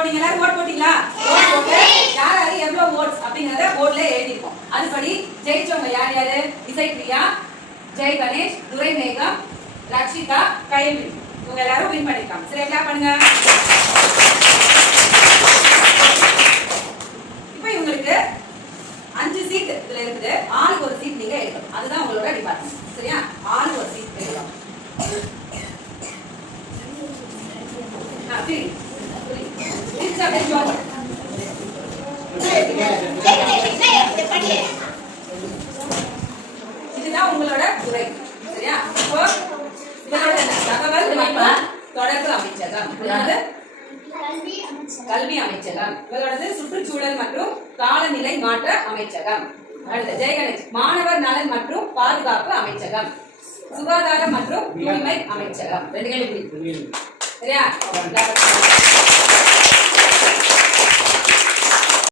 இப்போ நீங்க எல்லாரும் ஓட் போட்டீங்களா? ஓட் போட்டு யார் யாரு எவ்வளவு ஓட்ஸ் அப்படிங்கறத போர்ட்ல எழுதிருக்கோம். அதுபடி ஜெயிச்சவங்க யார் யாரு? இசைப்பிரியா, ஜெய் கணேஷ், துரை மேகம், ரக்ஷிதா, கையல். இவங்க எல்லாரும் வின் பண்ணிருக்காங்க. சரி, கிளாப் பண்ணுங்க. இப்போ இவங்களுக்கு 5 சீட் இதுல இருக்குது. ஆளுக்கு ஒரு சீட் நீங்க எடுக்கணும். அதுதான் உங்களோட டிபார்ட்மெண்ட். சரியா? ஆளுக்கு ஒரு சீட் எடுக்கணும். இதுதான் உங்களோட துறை. சரியா? இப்போ தகவல் மற்றும் தொடர்பு அமைச்சகம், கல்வி அமைச்சகம், இவங்களோடது சுற்றுச்சூழல் மற்றும் காலநிலை மாற்ற அமைச்சகம். அடுத்து ஜெயகணேஷ் மாணவர் நலன் மற்றும் பாதுகாப்பு அமைச்சகம், சுகாதாரம் மற்றும் தூய்மை அமைச்சகம். 2 கேள்வி. சரியா?